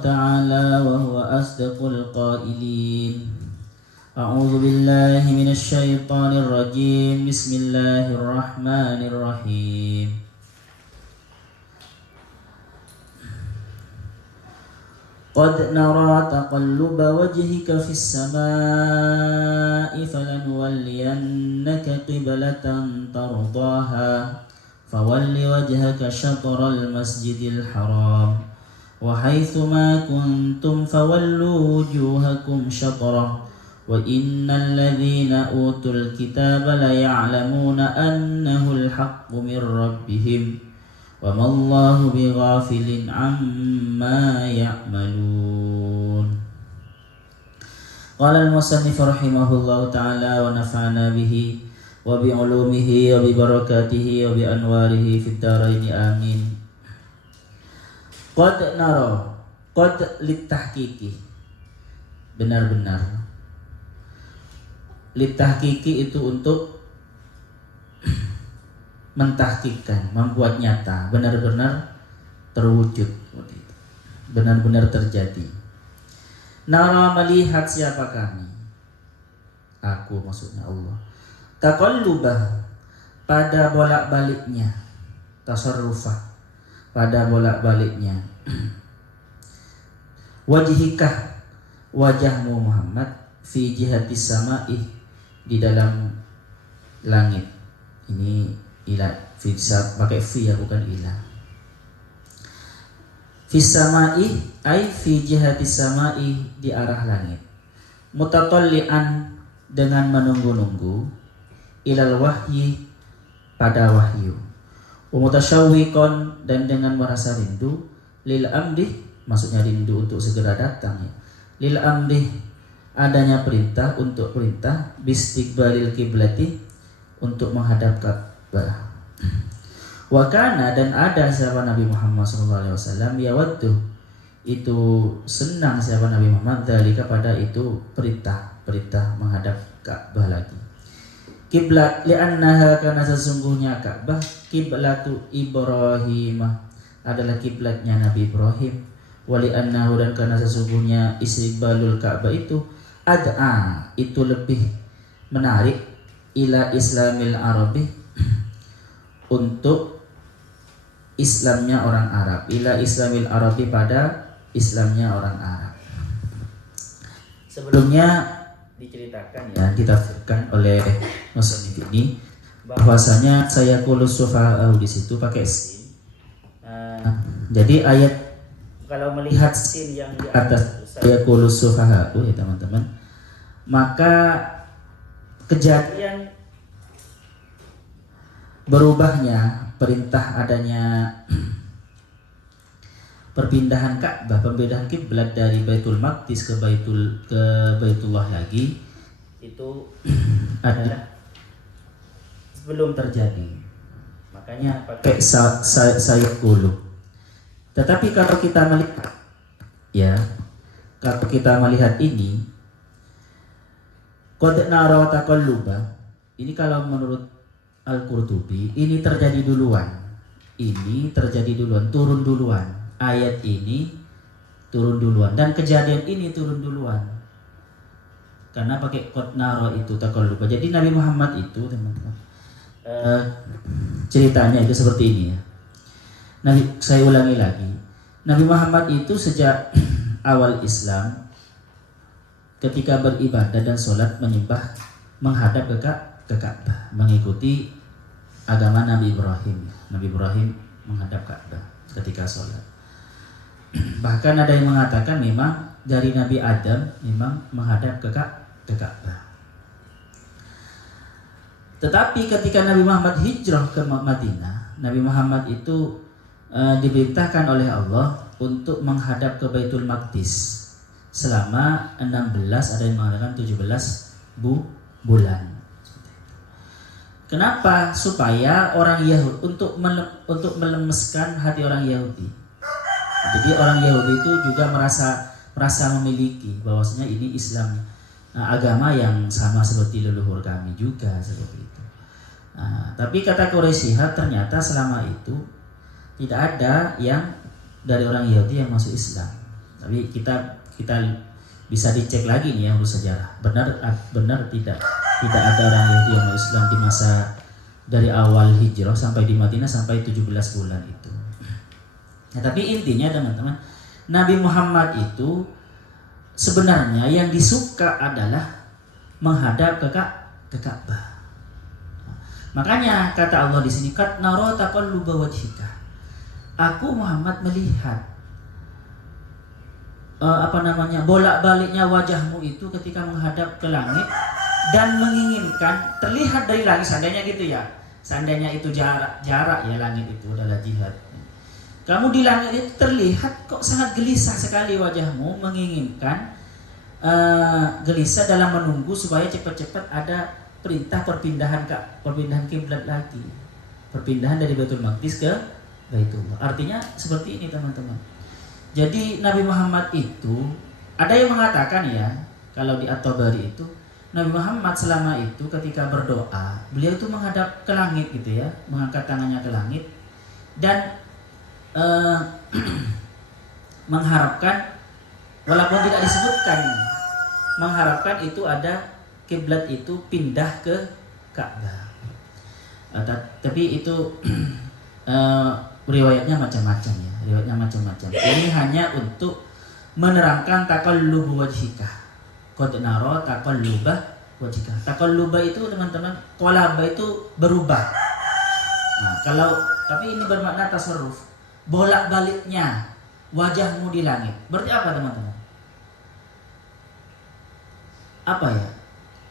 تعالى وهو أصدق القائلين. أعوذ بالله من الشيطان الرجيم. بسم الله الرحمن الرحيم. قد نرى تقلب وجهك في السماء فلنولينك قبلة ترضاها فول وجهك شطر المسجد الحرام وحيث ما كنتم فولوا وجوهكم شطره وإن الذين أوتوا الكتاب ليعلمون أنه الحق من ربهم وما الله بغافل عما يعملون. قال المصنف رحمه الله تعالى ونفعنا به وبعلومه وببركاته وبأنواره في الدارين آمين. Qad nara, qad litahqiqi, benar-benar. Litahqiqi itu untuk mentahqiqkan, membuat nyata, benar-benar terwujud, benar-benar terjadi. Nara, melihat siapa kami? Aku, maksudnya Allah. Taqallubah, pada bolak-baliknya. Tasarrufah, pada bolak-baliknya. Wajhikah, wajahmu Muhammad, fi jihatis sama'i, di dalam langit. Ini ila, pakai fi ya, bukan ila. Fis sama'i ay fi jihatis sama'i, di arah langit. Mutatallian, dengan menunggu-nunggu. Ilal wahyi, pada wahyu. Umutasyawiqon, dan dengan merasa rindu. Lil amrih, maksudnya rindu untuk segera datang ya. Lil amrih, adanya perintah, untuk perintah. Bistiqbalil kiblati, untuk menghadap Ka'bah. Wa kana, dan ada siapa Nabi Muhammad SAW, yawaddu, itu senang siapa Nabi Muhammad, dzalika, pada itu perintah menghadap Ka'bah lagi. Kiblat li'annaha, karena sesungguhnya Ka'bah kiblatu Ibrahim, adalah kiblatnya Nabi Ibrahim. Wa li'annahu, dan karena sesungguhnya istiqbalul Ka'bah itu ad'a, itu lebih menarik ila islamil arabi, untuk Islamnya orang Arab. Ila islamil arabi, pada Islamnya orang Arab. Sebelumnya diceritakan ya, ditafsirkan oleh musannif ini bahwasanya saya kulus sufaha'u, di situ pakai sin. Jadi ayat, kalau melihat sin yang di atas saya kulus sufaha'u ya teman-teman, maka kejadian berubahnya perintah adanya perpindahan Ka'bah, perpindahan kiblat dari Baitul Maqdis ke Baitullah lagi, itu adalah sebelum terjadi. Makanya pakai sayap gulu. Tetapi kalau kita melihat ya, kalau kita melihat ini qad nara taqalluba, ini kalau menurut Al-Qurtubi ini terjadi duluan. Ini terjadi duluan, turun duluan. Ayat ini turun duluan dan kejadian ini turun duluan. Karena pakai qad nara itu taqalluba. Jadi Nabi Muhammad itu teman-teman, ceritanya itu seperti ini ya. Saya ulangi lagi. Nabi Muhammad itu sejak awal Islam, ketika beribadah dan sholat menyembah, menghadap ke Ka'bah, mengikuti agama Nabi Ibrahim. Nabi Ibrahim menghadap Ka'bah ketika sholat. Bahkan ada yang mengatakan memang dari Nabi Adam memang menghadap ke Ka'bah. Tetapi ketika Nabi Muhammad hijrah ke Madinah, Nabi Muhammad itu diperintahkan oleh Allah untuk menghadap ke Baitul Maqdis selama 16, ada yang mengatakan 17 bulan. Kenapa? Supaya orang Yahudi, untuk melemeskan hati orang Yahudi. Jadi orang Yahudi itu juga merasa memiliki bahwasanya ini Islam, agama yang sama seperti leluhur kami juga, seperti itu. Tapi kata Quraisy, ternyata selama itu tidak ada yang dari orang Yahudi yang masuk Islam. Tapi kita bisa dicek lagi nih ya urus sejarah. Benar tidak ada orang Yahudi yang Islam di masa dari awal hijrah sampai di Madinah sampai 17 bulan itu. Nah, tapi intinya teman-teman, Nabi Muhammad itu sebenarnya yang disuka adalah menghadap ke Ka'bah. Makanya kata Allah di sini, "Qad nara taqalluba wajhika." Aku Muhammad melihat bolak-baliknya wajahmu itu ketika menghadap ke langit dan menginginkan terlihat dari langit, seandainya gitu ya. Seandainya itu jarak ya, langit itu adalah jihad. Kamu di langit itu terlihat kok sangat gelisah sekali wajahmu, menginginkan gelisah dalam menunggu supaya cepat-cepat ada perintah perpindahan kiblat lagi. Perpindahan dari Baitul Maqdis ke Baitullah. Artinya seperti ini teman-teman. Jadi Nabi Muhammad itu ada yang mengatakan ya, kalau di At-Tabari itu Nabi Muhammad selama itu ketika berdoa, beliau itu menghadap ke langit gitu ya, mengangkat tangannya ke langit dan mengharapkan, walaupun tidak disebutkan, mengharapkan itu ada kiblat itu pindah ke Ka'bah. Tapi itu riwayatnya macam-macam ya, Ini hanya untuk menerangkan taqallubu wajhika. Qad nara taqalluba wajhika. Taqalluba itu teman-teman, qalaba itu berubah. Nah, tapi ini bermakna tasarruf. Bolak-baliknya wajahmu di langit. Berarti apa teman-teman? Apa ya?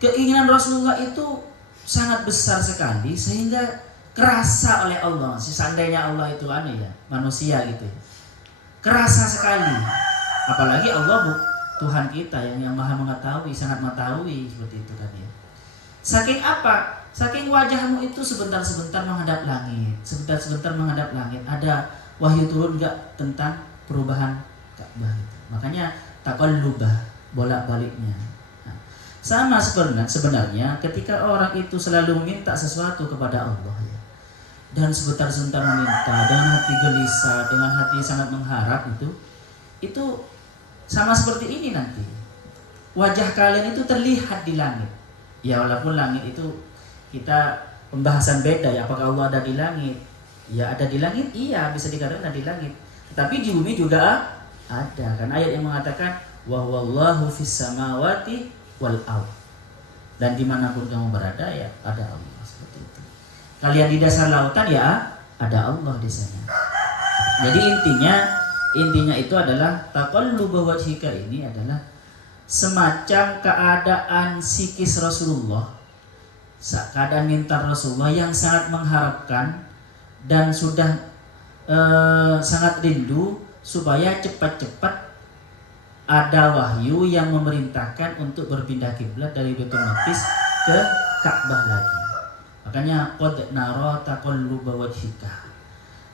Keinginan Rasulullah itu sangat besar sekali sehingga kerasa oleh Allah. Seandainya Allah itu manusia gitu ya. Kerasa sekali. Apalagi Allah Tuhan kita yang maha mengetahui, sangat mengetahui seperti itu tadi ya. Saking apa? Saking wajahmu itu sebentar-sebentar menghadap langit. Ada wahyu turun enggak tentang perubahan Ka'bah itu. Makanya taqallubah, bolak-baliknya. Nah, sama sebenarnya ketika orang itu selalu meminta sesuatu kepada Allah ya, dan sebentar-sebentar meminta dengan hati gelisah, dengan hati sangat mengharap itu sama seperti ini nanti. Wajah kalian itu terlihat di langit. Ya walaupun langit itu kita pembahasan beda ya, apakah Allah ada di langit? Ya ada di langit, iya bisa dikatakan ada di langit. Tetapi di bumi juga ada. Kan ayat yang mengatakan wa huwallahu fis samawati wal ard. Dan dimanapun kamu berada ya ada Allah, seperti itu. Kalian di dasar lautan ya ada Allah di sana. Jadi intinya itu adalah taqallubu wajhika, ini adalah semacam keadaan psikis Rasulullah, keadaan mental Rasulullah yang sangat mengharapkan dan sudah sangat rindu supaya cepat-cepat ada wahyu yang memerintahkan untuk berpindah kiblat dari Baitul Maqdis ke Ka'bah lagi. Makanya qad nara taqalluba wajhika.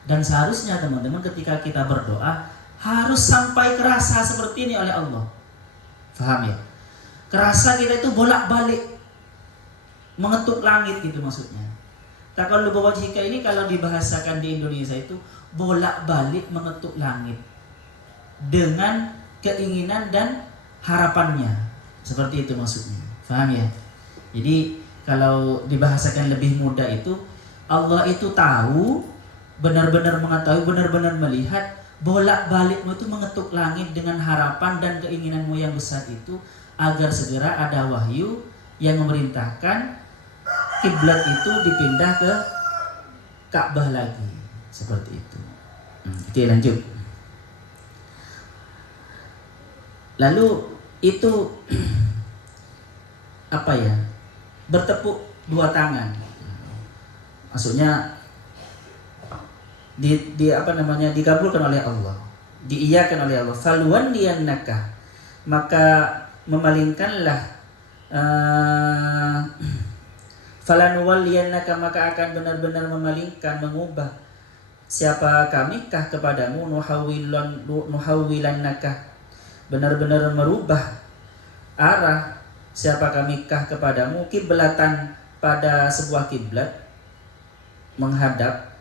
Dan seharusnya teman-teman ketika kita berdoa harus sampai kerasa seperti ini oleh Allah. Faham ya? Kerasa kita itu bolak-balik mengetuk langit gitu maksudnya. Taqallubu wajhika ini kalau dibahasakan di Indonesia itu bolak-balik mengetuk langit dengan keinginan dan harapannya. Seperti itu maksudnya. Faham ya? Jadi kalau dibahasakan lebih mudah itu, Allah itu tahu, benar-benar mengetahui, benar-benar melihat, bolak-balikmu itu mengetuk langit dengan harapan dan keinginanmu yang besar itu agar segera ada wahyu yang memerintahkan kiblat itu dipindah ke Ka'bah lagi. Seperti itu. Oke, lanjut. Lalu itu apa ya? Bertepuk dua tangan. Maksudnya dikabulkan oleh Allah, diiyakan oleh Allah. Falwanniyannaka, maka memalingkanlah, falanuwalliyannaka, maka akan benar-benar memalingkan, mengubah siapa kamikah kepadamu, nuhawwilannaka, benar-benar merubah arah siapa kamikah kepadamu, kiblatan, pada sebuah kiblat menghadap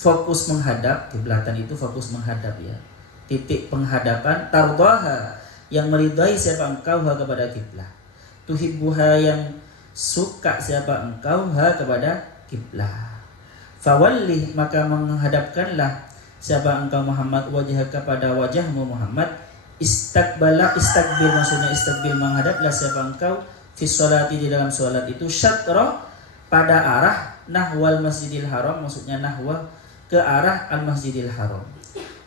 fokus menghadap, kiblatan itu fokus menghadap ya. Titik penghadapan, tardaha yang meridai siapa engkau ha kepada kiblat. Tuhibbuha yang suka siapa engkau ha kepada kiblat. Fawallih maka menghadapkanlah siapa engkau Muhammad wajhaka pada wajahmu Muhammad. Istaqbil maksudnya istaqbil menghadaplah siapa engkau fi sholati di dalam sholat itu syatra pada arah nahwal masjidil haram maksudnya nahwa ke arah al masjidil haram.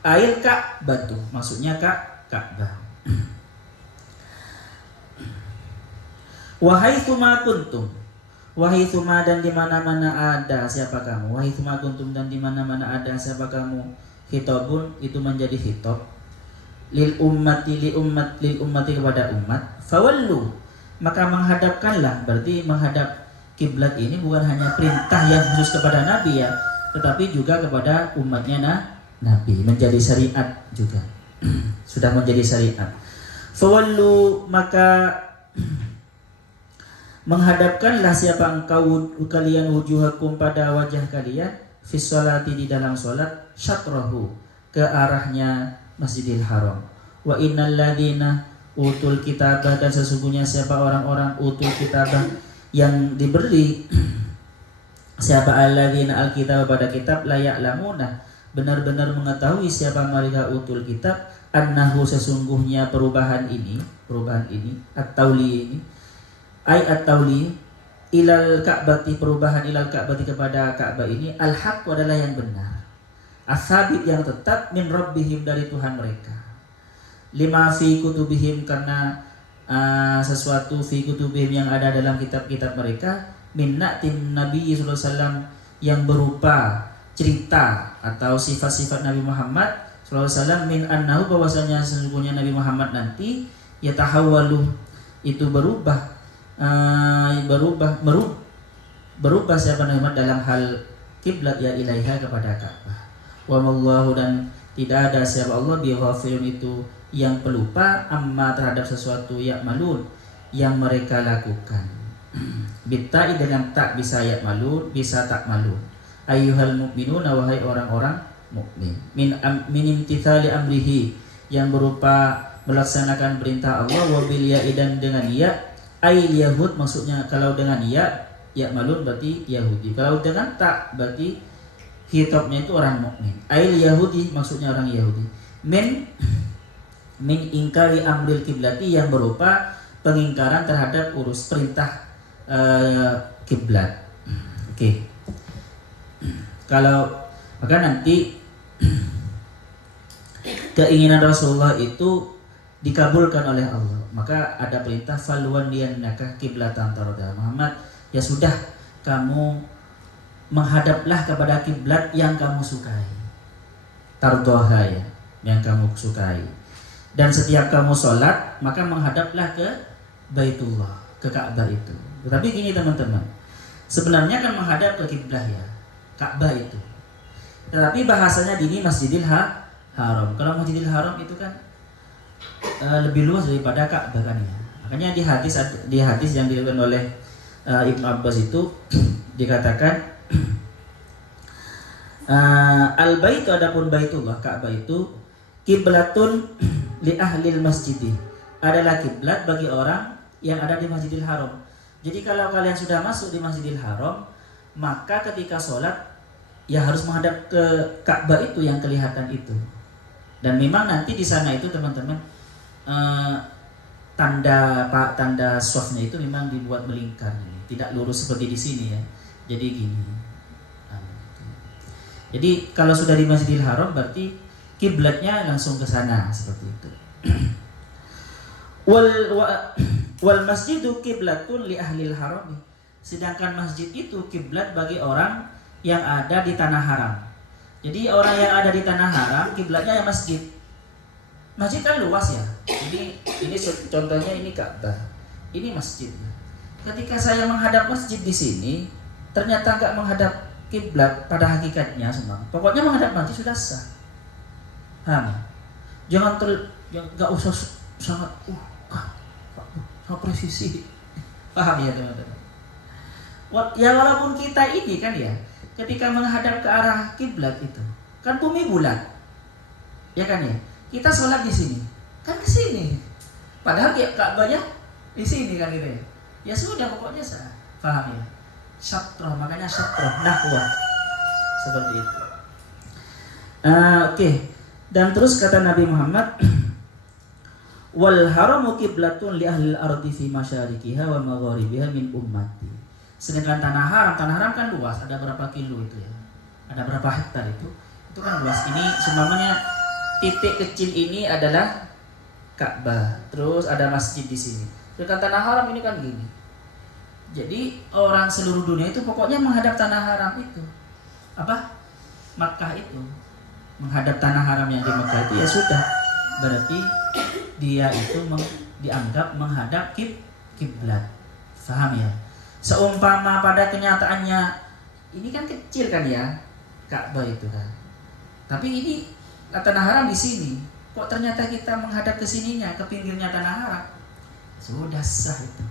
Ail ka'bah maksudnya Ka'bah. Wahaitsuma kuntum, wahaitsuma dan di mana-mana ada siapa kamu. Wahaitsuma kuntum dan di mana-mana ada siapa kamu. Khitabun itu menjadi khitab lil ummati kepada umat. Fawallu maka menghadapkanlah, berarti menghadap kiblat ini bukan hanya perintah yang khusus kepada Nabi ya, tetapi juga kepada umatnya Nabi, menjadi syariat juga. Sudah menjadi syariat. Fawallu maka menghadapkanlah siapa engkau kalian wujuhakum pada wajah kalian fi sholati di dalam salat syatrahu ke arahnya Masjidil Haram. Wa innal ladzina utul kitabah dan sesungguhnya siapa orang-orang utul kitabah yang diberi siapa alladzina alkitab pada kitab la ya'lamuna benar-benar mengetahui siapa mereka utul kitab annahu sesungguhnya perubahan ini at-tauli ini at-tauli ilal ka'bati perubahan ilal ka'bati kepada Ka'bah ini al-haq adalah yang benar as-sabit yang tetap min rabbihim dari Tuhan mereka lima fi kutubihim karena sesuatu fi kutubihim yang ada dalam kitab-kitab mereka min na'tin Nabi sallallahu alaihi wasallam yang berupa cerita atau sifat-sifat Nabi Muhammad sallallahu alaihi wasallam min annahu bahwasanya sesungguhnya Nabi Muhammad nanti yatahawwalu itu berubah siapa Nabi Muhammad dalam hal kiblat ya ilaiha kepada Ka'bah. Wa mallahu dan tidak ada siapa Allah bighafilun itu yang pelupa amma terhadap sesuatu ya'malun yang mereka lakukan. Bitta'i dengan tak bisa ya'malun bisa tak malun. Ayyuhal mu'minuna wahai orang-orang mukmin. Min imtithali amrihi yang berupa melaksanakan perintah Allah wa bil ya'i dan dengan ya ail yahud maksudnya kalau dengan ya ya'malun berarti Yahudi. Kalau dengan tak berarti khitabnya itu orang mukmin. Ail Yahudi maksudnya orang Yahudi. Min ingkari amril kiblati yang berupa pengingkaran terhadap urus perintah kiblat. Oke. Kalau maka nanti keinginan Rasulullah itu dikabulkan oleh Allah. Maka ada perintah falwanniyannaka kiblatan tarda. Muhammad, ya sudah kamu menghadaplah kepada kiblat yang kamu sukai. Tardoha ya, yang kamu sukai. Dan setiap kamu sholat, maka menghadaplah ke Baitullah, ke Ka'bah itu. Tetapi gini teman-teman, sebenarnya kan menghadap ke kiblat ya, Ka'bah itu. Tetapi bahasanya di ini Masjidil Haram. Kalau Masjidil Haram itu kan lebih luas daripada Ka'bah kan ya. Makanya di hadis yang diriwayatkan oleh Ibnu Abbas itu dikatakan al-bait adapun Baitullah Ka'bah itu kiblatun li ahlil masjidi adalah kiblat bagi orang yang ada di Masjidil Haram. Jadi kalau kalian sudah masuk di Masjidil Haram, maka ketika sholat ya harus menghadap ke Ka'bah itu yang kelihatan itu. Dan memang nanti di sana itu teman-teman tanda shofnya itu memang dibuat melingkar, tidak lurus seperti di sini ya. Jadi gini. Jadi kalau sudah di Masjidil Haram berarti kiblatnya langsung ke sana seperti itu. Wal masjidu kiblatun li ahlil haram. Sedangkan masjid itu kiblat bagi orang yang ada di tanah haram. Jadi orang yang ada di tanah haram kiblatnya ya masjid. Masjid kan luas ya. Jadi ini contohnya ini Ka'bah. Ini masjid. Ketika saya menghadap masjid di sini, ternyata enggak menghadap kiblat pada hakikatnya semua. Pokoknya menghadap masjid sudah sah. Jangan enggak usah sangat presisi. Paham ya teman-teman? Ya walaupun kita ini kan ya, ketika menghadap ke arah kiblat itu, kan bumi bulat, ya kan ya. Kita sholat di sini, kan ke sini. Padahal Ka'bahnya di sini kan gitu ya. Ya sudah pokoknya saya paham ya. Syatrah, makanya syatrah, nahwa seperti itu. Oke. Dan terus kata Nabi Muhammad, wal haramu qiblatun li ahli al-ardi fi masyariqiha wa magharibiha min ummati. Sedangkan tanah haram kan luas, ada berapa kilo itu ya? Ada berapa hektar itu? Itu kan luas. Ini semuanya titik kecil ini adalah Ka'bah. Terus ada masjid di sini. Sedangkan tanah haram ini kan gini. Jadi orang seluruh dunia itu pokoknya menghadap tanah haram itu. Apa? Makkah itu. Menghadap tanah haram yang di Makkah itu ya sudah. Berarti dia itu dianggap menghadap kiblat. Paham ya? Seumpama pada kenyataannya ini kan kecil kan ya Ka'bah itu kan. Tapi ini tanah haram di sini. Kok ternyata kita menghadap ke sininya, ke pinggirnya tanah haram? Sudah sah itu.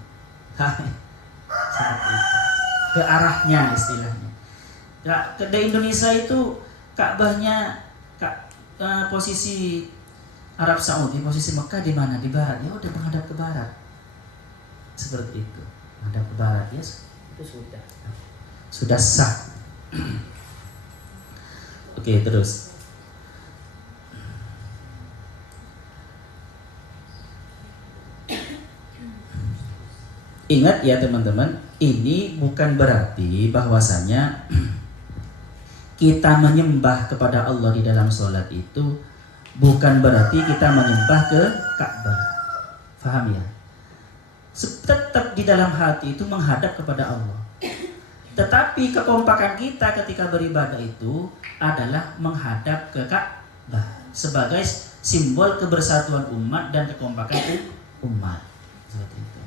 Seperti itu. Ke arahnya istilahnya. Ya, di Indonesia itu Ka'bahnya posisi Arab Saudi, posisi Mekah di mana? Di barat. Ya udah menghadap ke barat. Seperti itu. Menghadap ke barat ya, itu sudah sah. Oke, terus. Ingat ya teman-teman, ini bukan berarti bahwasanya kita menyembah kepada Allah di dalam sholat itu bukan berarti kita menyembah ke Ka'bah. Faham ya? Tetap di dalam hati itu menghadap kepada Allah. Tetapi kekompakan kita ketika beribadah itu adalah menghadap ke Ka'bah sebagai simbol kebersatuan umat dan kekompakan umat. Seperti itu.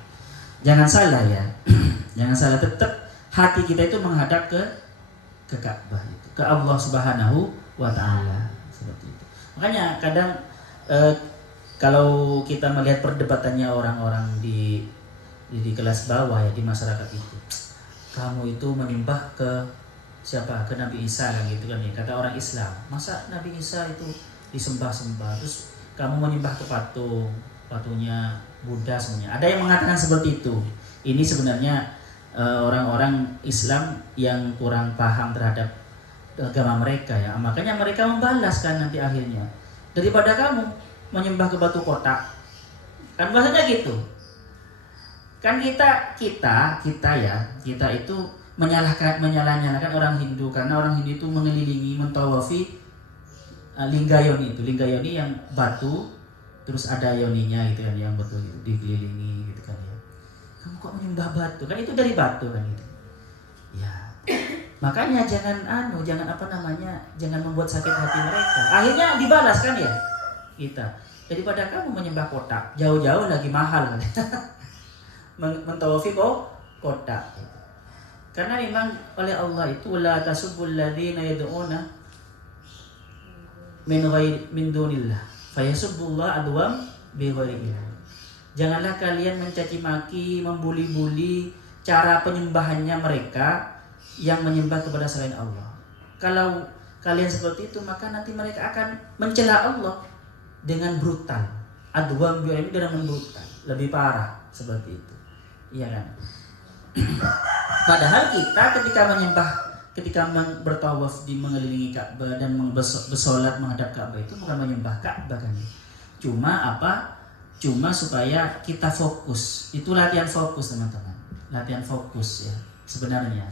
Jangan salah ya. Jangan salah, tetap hati kita itu menghadap ke Ka'bah itu, ke Allah Subhanahu wa taala. Seperti itu. Makanya kadang kalau kita melihat perdebatannya orang-orang di kelas bawah ya, di masyarakat itu, kamu itu menyembah ke siapa? Ke Nabi Isa kan gitu kan ya. Kata orang Islam, masa Nabi Isa itu disembah-sembah, terus kamu menyembah ke patungnya Buddha semuanya. Ada yang mengatakan seperti itu. Ini sebenarnya orang-orang Islam yang kurang paham terhadap agama mereka ya. Makanya mereka membalas kan nanti akhirnya. Daripada kamu menyembah ke batu kotak. Kan bahasanya gitu. Kan kita itu menyalah-nyalakan orang Hindu karena orang Hindu itu mengelilingi, mentawafi lingga yoni itu. Lingga yoni yang batu terus ada yoninya gitu kan, yang betul gitu, dikelilingi gitu kan ya. Kamu kok menyembah batu? Kan itu dari batu kan gitu. Ya. Makanya jangan membuat sakit hati mereka. Akhirnya dibalas kan ya kita. Daripada kamu menyembah kotak, jauh-jauh lagi mahal kan. Mentawafi kotak gitu. Karena memang oleh Allah itu la tasubbul ladzina yad'una min dunillah fayasubbullah adwam bighairi ilm. Janganlah kalian mencaci maki, membuli-buli cara penyembahannya mereka yang menyembah kepada selain Allah. Kalau kalian seperti itu, maka nanti mereka akan mencela Allah dengan brutal. Adwam bighairi ilm, dengan brutal, lebih parah seperti itu. Iya kan? Padahal kita ketika bertawaf di mengelilingi Ka'bah dan bersolat menghadap Ka'bah itu bukan menyembah Ka'bah kan. Cuma supaya kita fokus. Itu latihan fokus teman-teman. Latihan fokus ya. Sebenarnya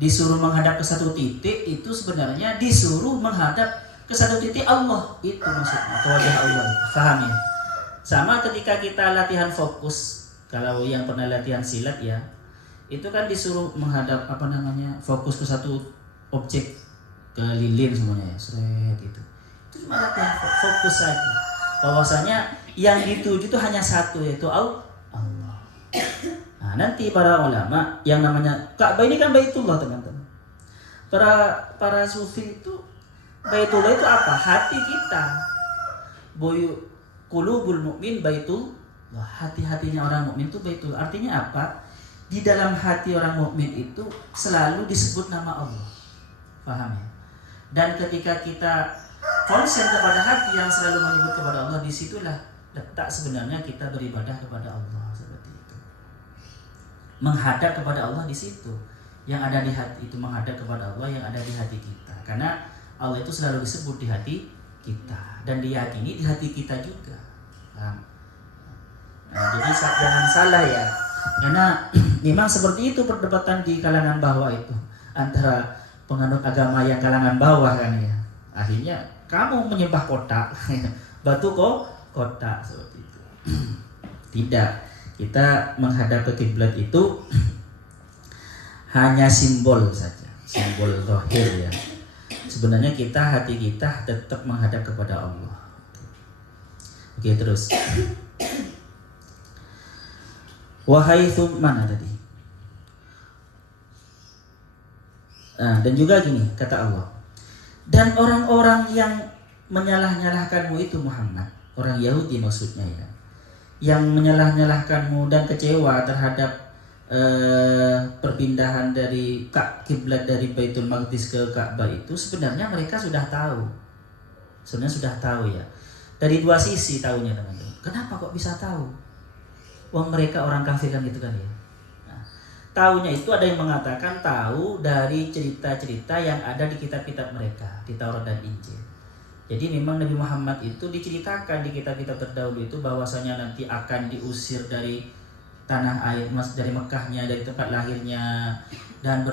disuruh menghadap ke satu titik itu sebenarnya disuruh menghadap ke satu titik Allah. Itu maksudnya ke wajah Allah. Paham ya? Sama ketika kita latihan fokus. Kalau yang pernah latihan silat ya, itu kan disuruh menghadap fokus ke satu objek, ke lilin semuanya ya, seret gitu. Itu cuma latihan fokus saja. Bahwasanya yang dituju itu hanya satu, yaitu Allah. Nah, nanti para ulama yang namanya Ka'bah ini kan Baitullah teman-teman. Para sufi itu Baitullah itu apa? Hati kita. Qulubul mu'min Baitullah. Hati-hatinya orang mukmin itu Baitullah. Artinya apa? Di dalam hati orang mukmin itu selalu disebut nama Allah. Paham ya? Dan ketika kita konsen kepada hati yang selalu menyebut kepada Allah, disitulah letak sebenarnya kita beribadah kepada Allah, seperti itu. Menghadap kepada Allah di situ. Yang ada di hati itu menghadap kepada Allah yang ada di hati kita. Karena Allah itu selalu disebut di hati kita dan diyakini di hati kita juga. Paham? Nah, jadi jangan salah ya. Karena memang seperti itu perdebatan di kalangan bawah itu antara penganut agama yang kalangan bawah kan ya. Akhirnya kamu menyembah kotak, batu kotak seperti itu. Tidak, kita menghadap ke kiblat itu hanya simbol saja, simbol zahir ya. Sebenarnya hati kita tetap menghadap kepada Allah. Oke, terus. Wahai mana tadi? Dan juga gini kata Allah. Dan orang-orang yang menyalah-nyalahkanmu itu Muhammad, orang Yahudi maksudnya ya, yang menyalah-nyalahkanmu dan kecewa terhadap perpindahan dari kiblat dari Baitul Maqdis ke Ka'bah itu, sebenarnya mereka sudah tahu. Sebenarnya sudah tahu ya. Dari dua sisi tahunya teman-teman. Kenapa kok bisa tahu? Wong mereka orang kafir kan gitu kan ya. Nah, tahunya itu ada yang mengatakan tahu dari cerita-cerita yang ada di kitab-kitab mereka, di Taurat dan Injil. Jadi memang Nabi Muhammad itu diceritakan di kitab-kitab terdahulu itu bahwasanya nanti akan diusir dari tanah air, dari Mekahnya, dari tempat lahirnya, dan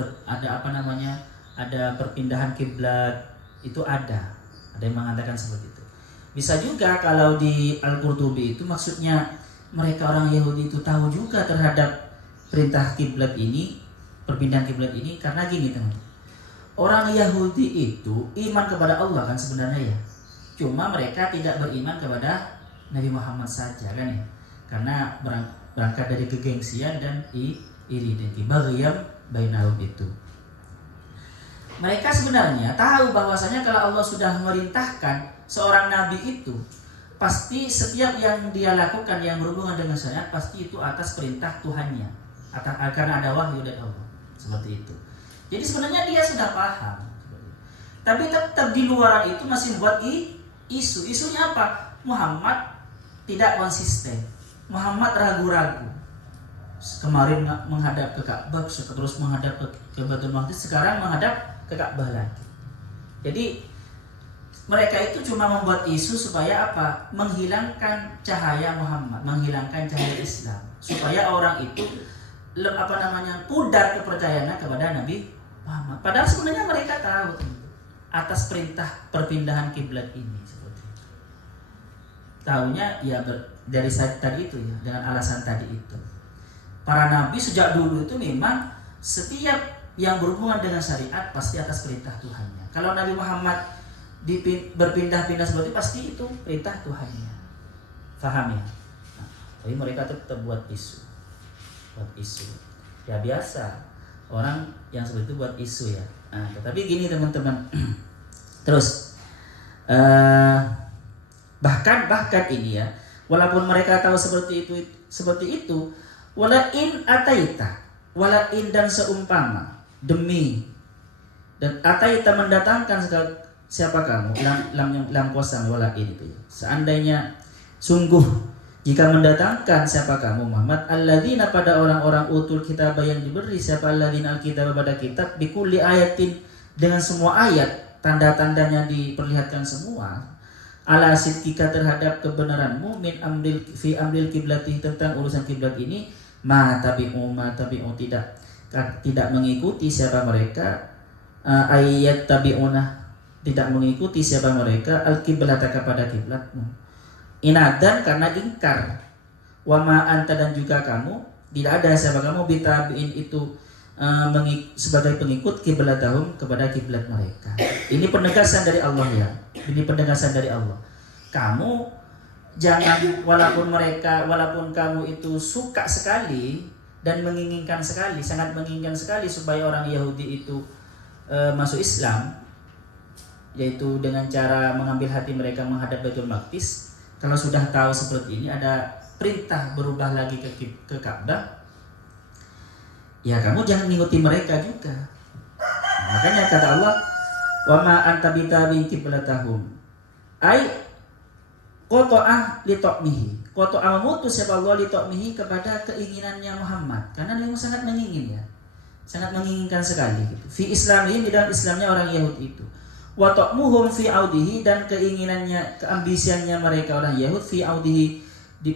ada perpindahan kiblat itu ada yang mengatakan seperti itu. Bisa juga kalau di Al-Qurtubi itu maksudnya mereka orang Yahudi itu tahu juga terhadap perintah kiblat ini, perpindahan kiblat ini, karena gini teman-teman. Orang Yahudi itu iman kepada Allah kan sebenarnya ya. Cuma mereka tidak beriman kepada Nabi Muhammad saja kan ya. Karena berangkat dari kegengsian dan iri dengki, baghyan bainahum itu. Mereka sebenarnya tahu bahwasanya kalau Allah sudah memerintahkan seorang nabi itu, pasti setiap yang dia lakukan yang berhubungan dengan syariat pasti itu atas perintah Tuhannya, karena ada wahyu dari Allah, seperti itu. Jadi sebenarnya dia sudah paham, tapi tetap di luar itu masih buat isu. Isunya apa? Muhammad tidak konsisten, Muhammad ragu-ragu. Kemarin menghadap ke Ka'bah, terus menghadap ke Baitul Maqdis, sekarang menghadap ke Ka'bah lagi. Jadi mereka itu cuma membuat isu supaya apa? Menghilangkan cahaya Muhammad, menghilangkan cahaya Islam, supaya orang itu pudar kepercayaannya kepada Nabi Muhammad. Padahal sebenarnya mereka tahu atas perintah perpindahan kiblat ini seperti itu. Tahunya ya dari tadi itu ya, dengan alasan tadi itu. Para nabi sejak dulu itu memang setiap yang berhubungan dengan syariat pasti atas perintah Tuhannya. Kalau Nabi Muhammad berpindah-pindah seperti pasti itu perintah Tuhannya. Faham ya? Nah, tapi mereka tetap buat isu. Ya biasa, orang yang seperti itu buat isu ya. Nah, tetapi gini teman-teman. Terus bahkan ini ya, walaupun mereka tahu seperti itu, walain ataita, walain dan seumpama, demi dan ataita mendatangkan segala. Siapa kamu? Lam kosam walain itu. Seandainya sungguh jika mendatangkan siapa kamu Muhammad, alladzina pada orang-orang utul kitab yang diberi, siapa alladzina alkitab pada kitab, bikulli ayatin dengan semua ayat, tanda-tandanya diperlihatkan semua, ala sidqika terhadap kebenaranmu, min amril fi amril kiblati tentang urusan kiblat ini, ma tabi'u tidak mengikuti siapa mereka, ayat tabi'una tidak mengikuti siapa mereka al-kiblata kepada kiblatmu, inadan karena ingkar, wa ma anta dan juga kamu tidak ada siapa kamu bitabiin itu sebagai pengikut kiblatahum kepada kiblat mereka. Ini penegasan dari Allah ya. Ini penegasan dari Allah. Kamu jangan walaupun kamu itu suka sekali dan menginginkan sekali, sangat menginginkan sekali supaya orang Yahudi itu masuk Islam, yaitu dengan cara mengambil hati mereka menghadap Baitul Maqdis. Kalau sudah tahu seperti ini, ada perintah berubah lagi ke Ka'bah, ya kamu jangan mengikuti mereka juga. Makanya kata Allah, Wa ma anta bitabi qiblatahum. Ai qata'ah li ta'mihi. Qata'ah memutus siapa Allah li ta'mihi kepada keinginannya Muhammad. Karena dia sangat mengingin ya. Sangat menginginkan sekali gitu. Fi islamihim, di dalam Islamnya orang Yahudi itu. Wa ta'muhum fi audihi, dan keinginannya, keambisiannya mereka orang Yahudi fi audihi,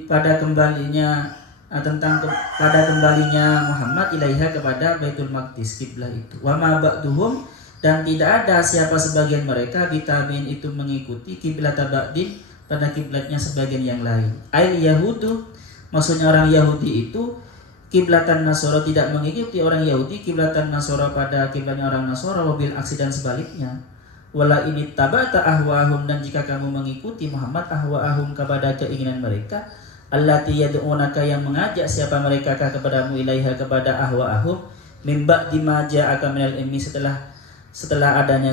pada kembalinya pada kembalinya Muhammad ilaiha, kepada Baitul Maqdis, kiblah itu. Wa ma ba'duhum, dan tidak ada siapa sebagian mereka bitabiin itu mengikuti kiblat ba'din, pada kiblatnya sebagian yang lain. Ail Yahudu, maksudnya orang Yahudi itu kiblatan Nasara, tidak mengikuti orang Yahudi kiblatan Nasara pada kiblatnya orang Nasara, wabil aksi, dan sebaliknya. Wala ini tabata ahwahum, dan jika kamu mengikuti Muhammad ahwahum, kepada keinginan mereka, allati yad'unaka, yang mengajak siapa mereka kepadamu, ilaiha, kepada ahwahum, min ba'di ma ja'aka minal ilmi, setelah adanya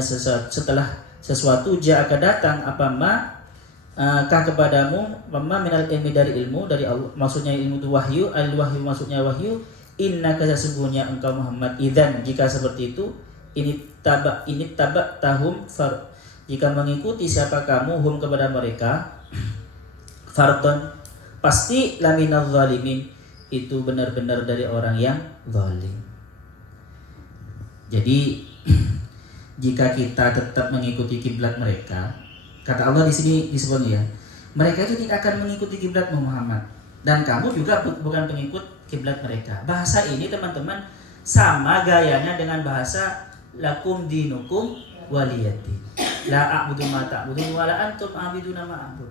sesuatu ja'aka datang apa ma kepadamu, mama minal ilmi, dari ilmu, dari Allah, maksudnya ilmu itu wahyu, al-wahyu maksudnya wahyu. Innaka, sesungguhnya engkau Muhammad, idzan, jika seperti itu, ini tabak tahum far, jika mengikuti siapa kamu hum, kepada mereka, fardon, pasti laminal zalimin, itu benar-benar dari orang yang zalim. Jadi jika kita tetap mengikuti kiblat mereka, kata Allah di sini disebutnya, mereka itu tidak akan mengikuti kiblat Muhammad, dan kamu juga bukan pengikut kiblat mereka. Bahasa ini teman-teman sama gayanya dengan bahasa lakum dinukum waliyati. La a'budu ma ta'budun wa la antum a'buduna ma a'bud.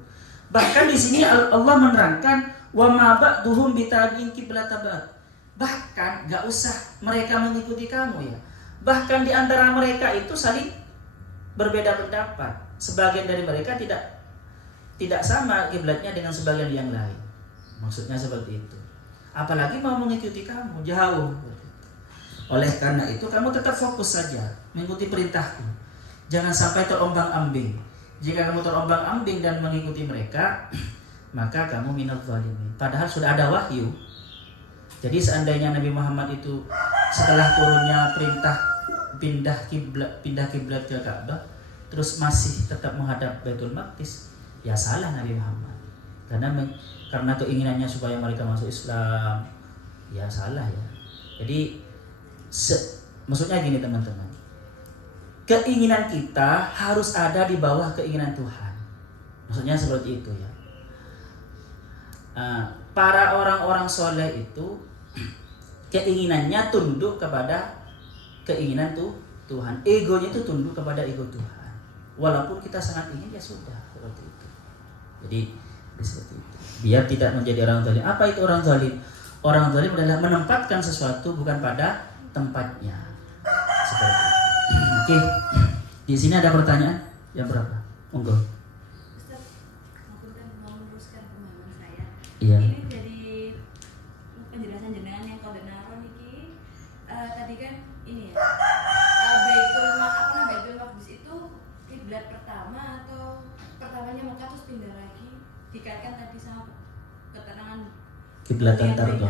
Bahkan di sini Allah menerangkan wa ma ba'duhum bitabi'in qiblatabad. Bahkan enggak usah mereka mengikuti kamu ya. Bahkan di antara mereka itu saling berbeda pendapat. Sebagian dari mereka tidak sama kiblatnya dengan sebagian yang lain. Maksudnya seperti itu. Apalagi mau mengikuti kamu, jauh. Oleh karena itu kamu tetap fokus saja mengikuti perintahku. Jangan sampai terombang-ambing. Jika kamu terombang-ambing dan mengikuti mereka, maka kamu minal zalimin. Padahal sudah ada wahyu. Jadi seandainya Nabi Muhammad itu setelah turunnya perintah pindah kiblat ke Ka'bah, terus masih tetap menghadap Baitul Maqdis, ya salah Nabi Muhammad. Karena keinginannya supaya mereka masuk Islam, ya salah ya. Jadi maksudnya gini teman-teman, keinginan kita harus ada di bawah keinginan Tuhan. Maksudnya seperti itu ya. Para orang-orang soleh itu keinginannya tunduk kepada keinginan Tuhan. Egonya itu tunduk kepada ego Tuhan. Walaupun kita sangat ingin, ya sudah seperti itu. Jadi seperti itu. Biar tidak menjadi orang zalim. Apa itu orang zalim? Orang zalim adalah menempatkan sesuatu bukan pada tempatnya. Seperti itu. Oke. Di sini ada pertanyaan yang berapa? Monggo. Ustaz, aku kan mau meneruskan pemahaman saya. Iya. Ini dari penjelasan jenengan yang kode naron iki tadi kan ini ya. Baitul Maqdis itu kiblat pertama atau pertamanya Mekah terus pindah lagi, dikaitkan tadi sama keterangan Kiblatan tardon.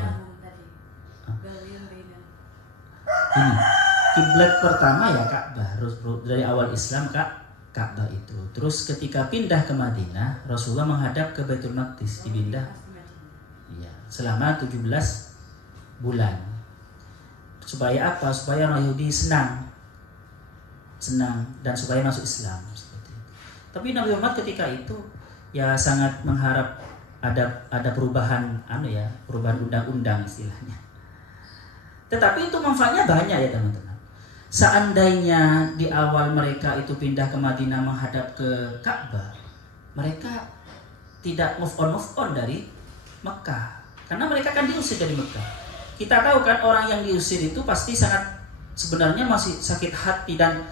Ini kiblat pertama ya Ka'bah, dari awal Islam Ka'bah itu. Terus ketika pindah ke Madinah, Rasulullah menghadap ke Baitul Maqdis, dipindah. Iya, selama 17 bulan. Supaya apa? Supaya orang Yahudi senang dan supaya masuk Islam seperti itu. Tapi Nabi Muhammad ketika itu ya sangat mengharap ada perubahan perubahan undang-undang istilahnya. Tetapi itu manfaatnya banyak ya teman-teman. Seandainya di awal mereka itu pindah ke Madinah menghadap ke Ka'bah, mereka tidak move on dari Mekah. Karena mereka kan diusir dari Mekah. Kita tahu kan orang yang diusir itu pasti sebenarnya masih sakit hati dan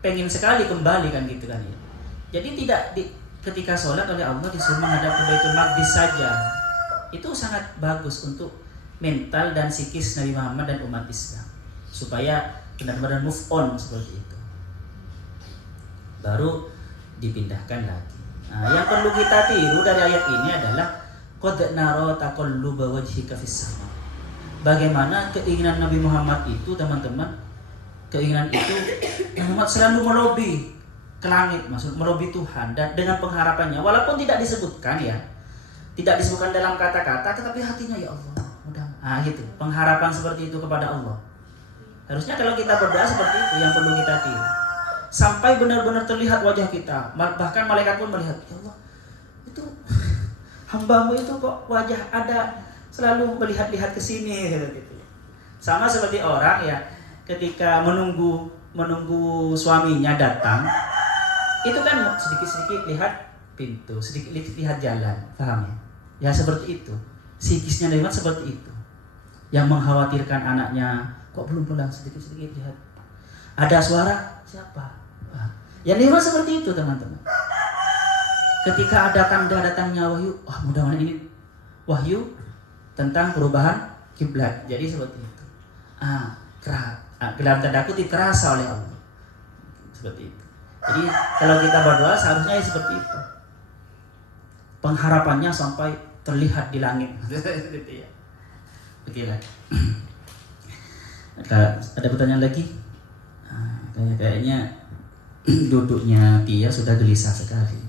pengen sekali kembali kan gitu kan ya. Jadi ketika sholat oleh Allah disuruh menghadap ke Baitul Maqdis saja. Itu sangat bagus untuk mental dan psikis Nabi Muhammad dan umat Islam supaya benar-benar move on seperti itu. Baru dipindahkan lagi. Nah, yang perlu kita tiru dari ayat ini adalah qad nara taqalluba wajhika fis sama. Bagaimana keinginan Nabi Muhammad itu teman-teman keinginan itu Nabi Muhammad selalu melobi ke langit, maksud melobi Tuhan dan dengan pengharapannya, walaupun tidak disebutkan ya, tidak disebutkan dalam kata-kata, tetapi hatinya ya Allah, mudah. Gitu, pengharapan seperti itu kepada Allah. Harusnya kalau kita berdoa seperti itu yang perlu kita tiru. Sampai benar-benar terlihat wajah kita, bahkan malaikat pun melihat, ya Allah, itu hambamu itu kok wajah ada selalu melihat-lihat ke sini gitu. Sama seperti orang ya, ketika menunggu suaminya datang, itu kan sedikit-sedikit lihat pintu, sedikit lihat jalan, paham ya? Ya seperti itu. Psikisnya Nabi Muhammad seperti itu. Yang mengkhawatirkan anaknya, kok belum pulang, sedikit-sedikit lihat. Ada suara, siapa? Ya Nabi Muhammad seperti itu teman-teman. Ketika ada tanda datangnya wahyu, mudah-mudahan ini wahyu tentang perubahan kiblat. Jadi seperti itu. Dalam tanda kutip terasa oleh Allah. Seperti itu. Jadi kalau kita berdoa seharusnya seperti itu. Pengharapannya sampai terlihat di langit. Oke lah. Ada pertanyaan lagi? Kayaknya duduknya Tia sudah gelisah sekali.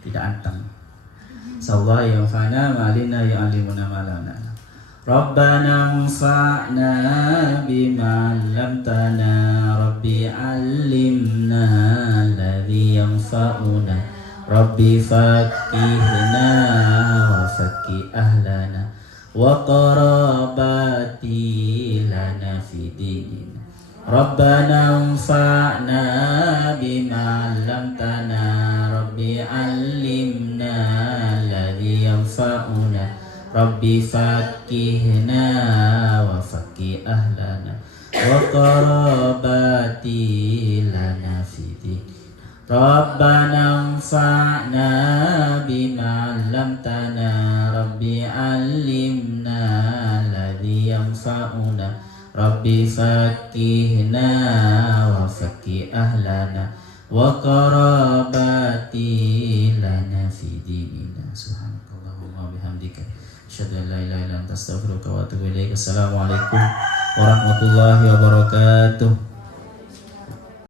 Tidak anteng. Sallallahu ya fana malina ya alimuna malana. Rabbana anfa'na bima 'allamtana Rabbi 'allimna alladhi yanfa'una Rabbi faqihna wa faqih ahlana wa qarabati lana fi dinina Rabbana anfa'na bima 'allamtana Rabbi 'allimna alladhi yanfa'una Rabbi faqihna wa faqih ahlana wa qarabati lana fi dinina Rabbana anfa'na bima 'allamtana Rabbi 'allimna alladhi yanfa'una Rabbi faqihna wa faqih ahlana wa qarabati lana fi dinina. Subhanakallahumma wa bihamdika asyhadu an la ilaha illa anta astaghfiruka wa atubu ilaik. Assalamualaikum warahmatullahi wabarakatuh.